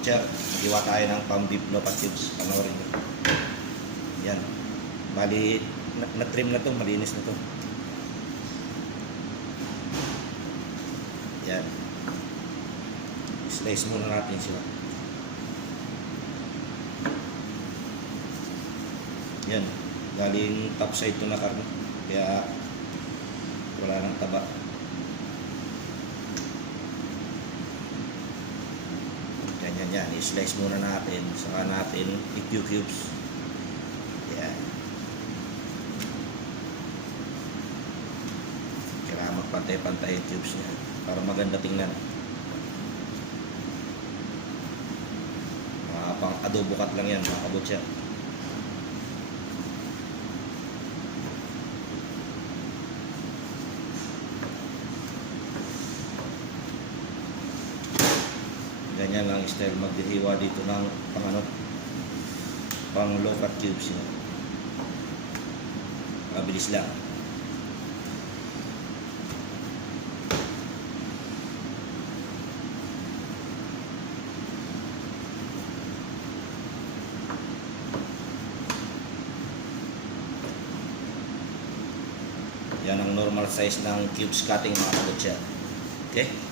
kabutcher, iwa tayo ng pang beef local cubes. Panoorin nyo. Yan. Bali, na-trim na to, malinis na to. Yan. Slice muna natin sila. Yan. Galing top side to na karne. Kaya wala nang taba. Yan. I-slice muna natin. Saka natin i-cubes. Yan. Kailangan magpantay-pantay yung cubes niya para maganda tingnan. Pang adobo cut lang yan, mga kabutcher. Ganyan lang style magdihiwa dito ng pang low cut cubes niya. Mabilis lang. Yan ang normal size ng cubes cutting, mga kabutcher. Okay?